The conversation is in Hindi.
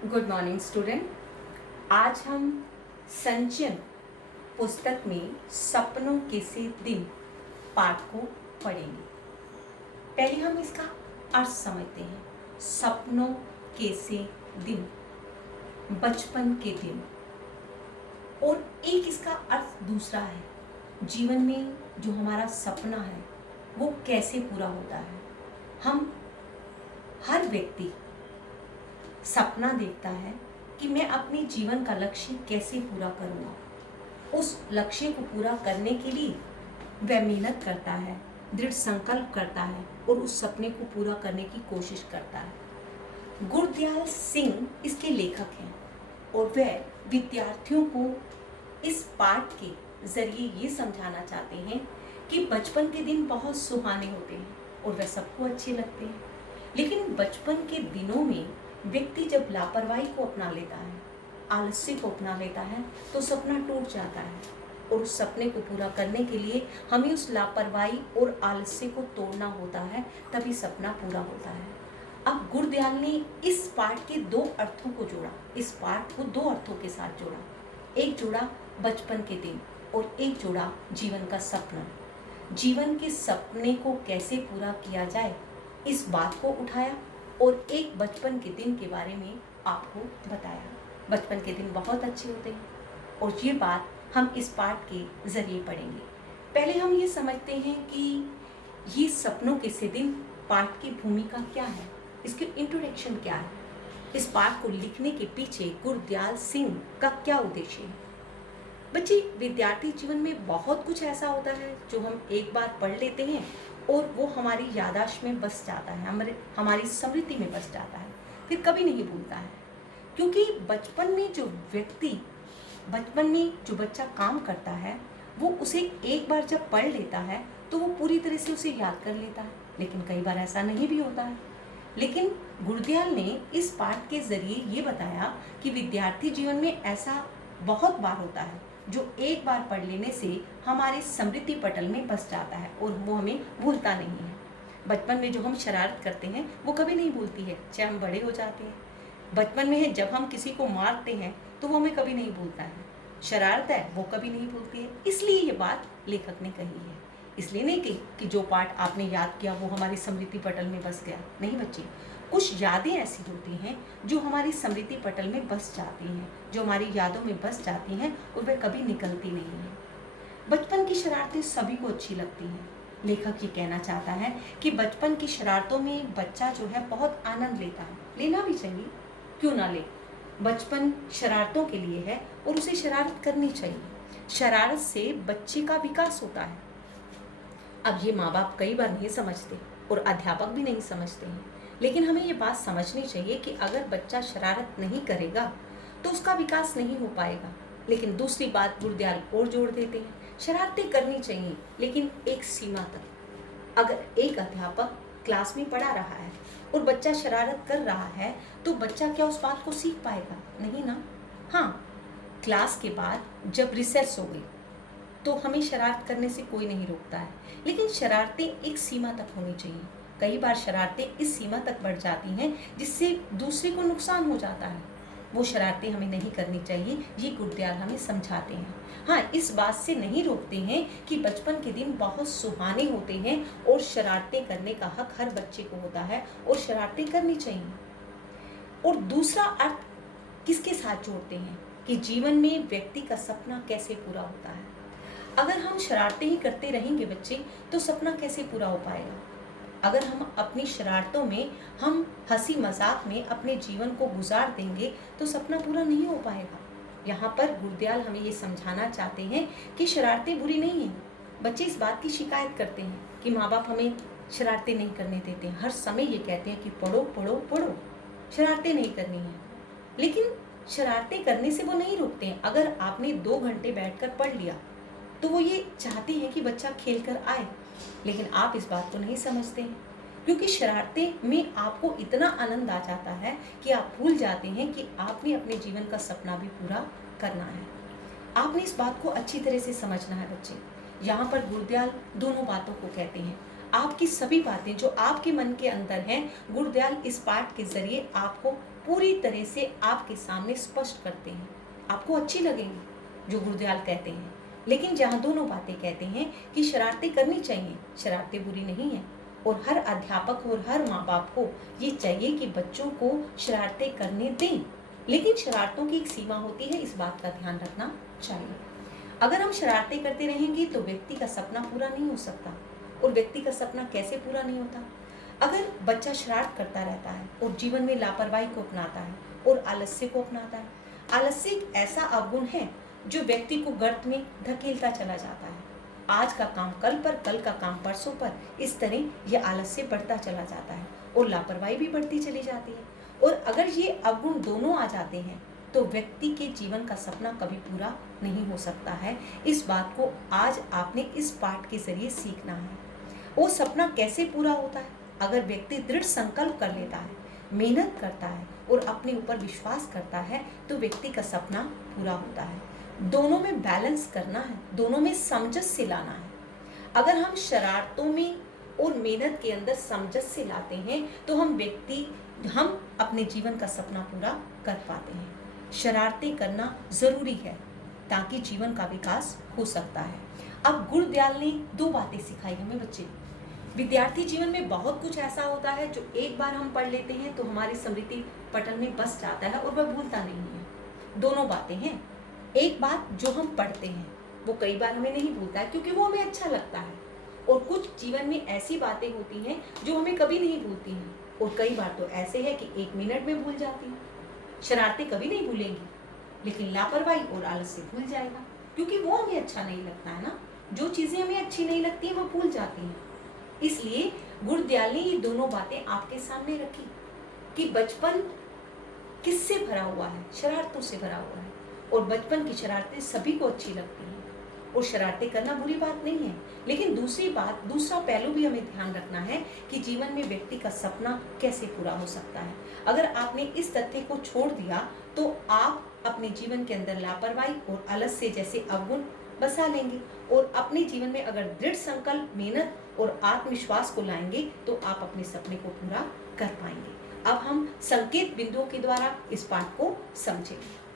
Good morning student. आज हम संचयन पुस्तक में सपनों के से दिन पाठ को पढ़ेंगे। पहले हम इसका अर्थ समझते हैं। सपनों के से दिन, बचपन के दिन। और एक इसका अर्थ दूसरा है, जीवन में जो हमारा सपना है वो कैसे पूरा होता है। हम हर व्यक्ति सपना देखता है कि मैं अपने जीवन का लक्ष्य कैसे पूरा करूँगा। उस लक्ष्य को पूरा करने के लिए वह मेहनत करता है, दृढ़ संकल्प करता है और उस सपने को पूरा करने की कोशिश करता है। गुरदयाल सिंह इसके लेखक हैं और वह विद्यार्थियों को इस पाठ के जरिए ये समझाना चाहते हैं कि बचपन के दिन बहुत सुहाने होते हैं और वह सबको अच्छे लगते हैं, लेकिन बचपन के दिनों में व्यक्ति जब लापरवाही को अपना लेता है, आलस्य को अपना लेता है, तो सपना टूट जाता है और उस सपने को पूरा करने के लिए हमें उस लापरवाही और आलस्य को तोड़ना होता है, तभी सपना पूरा होता है। अब गुरदयाल ने इस पाठ के दो अर्थों को जोड़ा, इस पाठ को दो अर्थों के साथ जोड़ा। एक जोड़ा बचपन के दिन और एक जोड़ा जीवन का सपना। जीवन के सपने को कैसे पूरा किया जाए इस बात को उठाया और एक बचपन के दिन के बारे में आपको बताया। बचपन के दिन बहुत अच्छे होते हैं और ये बात हम इस पाठ के जरिए पढ़ेंगे। पहले हम ये समझते हैं कि ये सपनों के से दिन पाठ की भूमिका क्या है, इसकी इंट्रोडक्शन क्या है, इस पाठ को लिखने के पीछे गुरदयाल सिंह का क्या उद्देश्य है। बच्चे, विद्यार्थी जीवन में बहुत कुछ ऐसा होता है जो हम एक बार पढ़ लेते हैं और वो हमारी याददाश्त में बस जाता है, हमारी स्मृति में बस जाता है, फिर कभी नहीं भूलता है। क्योंकि बचपन में जो बच्चा काम करता है वो उसे एक बार जब पढ़ लेता है तो वो पूरी तरह से उसे याद कर लेता है, लेकिन कई बार ऐसा नहीं भी होता है। लेकिन गुरदयाल ने इस पाठ के जरिए ये बताया कि विद्यार्थी जीवन में ऐसा बहुत बार होता है जो एक बार पढ़ लेने से हमारे स्मृति पटल में बस जाता है और वो हमें भूलता नहीं है। बचपन में जो हम शरारत करते हैं वो कभी नहीं भूलती है, चाहे हम बड़े हो जाते हैं। बचपन में जब हम किसी को मारते हैं तो वो हमें कभी नहीं भूलता है, शरारत है वो कभी नहीं भूलती है। इसलिए ये बात लेखक ने कही है, इसलिए नहीं कही कि जो पाठ आपने याद किया वो हमारी स्मृति पटल में बस गया। नहीं बच्चे, कुछ यादें ऐसी होती हैं जो हमारी स्मृति पटल में बस जाती हैं, जो हमारी यादों में बस जाती हैं और वे कभी निकलती नहीं हैं। बचपन की शरारतें सभी को अच्छी लगती हैं। लेखक ये कहना चाहता है कि बचपन की शरारतों में बच्चा जो है बहुत आनंद लेता है, लेना भी चाहिए, क्यों ना ले। बचपन शरारतों के लिए है और उसे शरारत करनी चाहिए। शरारत से बच्चे का विकास होता है। अब ये माँ बाप कई बार नहीं समझते और अध्यापक भी नहीं समझते हैं, लेकिन हमें ये बात समझनी चाहिए कि अगर बच्चा शरारत नहीं करेगा तो उसका विकास नहीं हो पाएगा। लेकिन दूसरी बात गुरदयाल और जोड़ देते हैं, शरारतें करनी चाहिए लेकिन एक सीमा तक। अगर एक अध्यापक क्लास में पढ़ा रहा है और बच्चा शरारत कर रहा है तो बच्चा क्या उस बात को सीख पाएगा? नहीं ना। हाँ, क्लास के बाद जब रिसेस हो गई तो हमें शरारत करने से कोई नहीं रोकता है, लेकिन शरारतें एक सीमा तक होनी चाहिए। कई बार शरारतें इस सीमा तक बढ़ जाती हैं जिससे दूसरे को नुकसान हो जाता है, वो शरारतें हमें नहीं करनी चाहिए। ये गुरदयाल हमें समझाते हैं। हाँ, इस बात से नहीं रोकते हैं कि बचपन के दिन बहुत सुहाने होते हैं और शरारतें करने का हक हर बच्चे को होता है और शरारतें करनी चाहिए। और दूसरा अर्थ किसके साथ जोड़ते हैं कि जीवन में व्यक्ति का सपना कैसे पूरा होता है। अगर हम शरारतें ही करते रहेंगे बच्चे तो सपना कैसे पूरा हो पाएगा। अगर हम अपनी शरारतों में, हम हंसी मजाक में अपने जीवन को गुजार देंगे तो सपना पूरा नहीं हो पाएगा। यहाँ पर गुरदयाल हमें ये समझाना चाहते हैं कि शरारतें बुरी नहीं हैं। बच्चे इस बात की शिकायत करते हैं कि माँ बाप हमें शरारतें नहीं करने देते हैं, हर समय ये कहते हैं कि पढ़ो पढ़ो पढ़ो, शरारतें नहीं करनी है। लेकिन शरारतें करने से वो नहीं रोकते हैं। अगर आपने 2 घंटे बैठकर पढ़ लिया तो वो ये चाहते हैं कि बच्चा खेल कर आए, लेकिन आप इस बात को नहीं समझते हैं, क्योंकि शरारतें में आपको इतना आनंद आ जाता है कि आप भूल जाते हैं कि आपने अपने जीवन का सपना भी पूरा करना है। आपने इस बात को अच्छी तरह से समझना है बच्चे। यहाँ पर गुरदयाल दोनों बातों को कहते हैं। आपकी सभी बातें जो आपके मन के अंदर हैं, गुरदयाल इस पाठ के जरिए आपको पूरी तरह से आपके सामने स्पष्ट करते हैं। आपको अच्छी लगेंगी जो गुरुदयाल कहते हैं, लेकिन जहाँ दोनों बातें कहते हैं कि शरारतें करनी चाहिए, शरारतें बुरी नहीं है, और हर अध्यापक और हर माँ बाप को ये चाहिए कि बच्चों को शरारतें करने दें, लेकिन शरारतों की एक सीमा होती है, इस बात का ध्यान रखना चाहिए। अगर हम शरारतें करते रहेंगे तो व्यक्ति का सपना पूरा नहीं हो सकता। और व्यक्ति का सपना कैसे पूरा नहीं होता? अगर बच्चा शरारत करता रहता है और जीवन में लापरवाही को अपनाता है और आलस्य को अपनाता है। आलस्य एक ऐसा अवगुण है जो व्यक्ति को गर्त में धकेलता चला जाता है। आज का काम कल पर, कल का काम परसों पर, इस तरह यह आलस्य बढ़ता चला जाता है और लापरवाही भी बढ़ती चली जाती है। और अगर ये अवगुण दोनों आ जाते हैं तो व्यक्ति के जीवन का सपना कभी पूरा नहीं हो सकता है। इस बात को आज आपने इस पाठ के जरिए सीखना है। वो सपना कैसे पूरा होता है? अगर व्यक्ति दृढ़ संकल्प कर लेता है, मेहनत करता है और अपने ऊपर विश्वास करता है तो व्यक्ति का सपना पूरा होता है। दोनों में बैलेंस करना है, दोनों में सामंजस्य लाना है। अगर हम शरारतों में और मेहनत के अंदर सामंजस्य लाते हैं तो हम अपने जीवन का सपना पूरा कर पाते हैं। शरारतें करना जरूरी है ताकि जीवन का विकास हो सकता है। अब गुरुदयाल ने 2 बातें सिखाई हमें बच्चे। विद्यार्थी जीवन में बहुत कुछ ऐसा होता है जो एक बार हम पढ़ लेते हैं तो हमारी स्मृति पटल में बस जाता है और वह भूलता नहीं है। दोनों बातें हैं। एक बात जो हम पढ़ते हैं वो कई बार हमें नहीं भूलता है क्योंकि वो हमें अच्छा लगता है, और कुछ जीवन में ऐसी बातें होती हैं जो हमें कभी नहीं भूलती हैं, और कई बार तो ऐसे है कि 1 मिनट में भूल जाती हैं। शरारतें कभी नहीं भूलेंगी, लेकिन लापरवाही और आलस्य भूल जाएगा क्योंकि वो हमें अच्छा नहीं लगता है ना। जो चीजें हमें अच्छी नहीं लगती है वो भूल जाती हैं। इसलिए गुरुदयाल ने ये दोनों बातें आपके सामने रखी कि बचपन किससे भरा हुआ है? शरारतों से भरा हुआ है, और बचपन की शरारतें सभी को अच्छी लगती हैं और शरारतें करना बुरी बात नहीं है। लेकिन दूसरा पहलू भी हमें ध्यान रखना है कि जीवन में व्यक्ति का सपना कैसे पूरा हो सकता है। अगर आपने इस तथ्य को छोड़ दिया तो आप अपने जीवन के अंदर लापरवाही और आलस्य जैसे अवगुण बसा लेंगे, और अपने जीवन में अगर दृढ़ संकल्प, मेहनत और आत्मविश्वास को लाएंगे तो आप अपने सपने को पूरा कर पाएंगे। अब हम संकेत बिंदुओं के द्वारा इस पाठ को समझेंगे।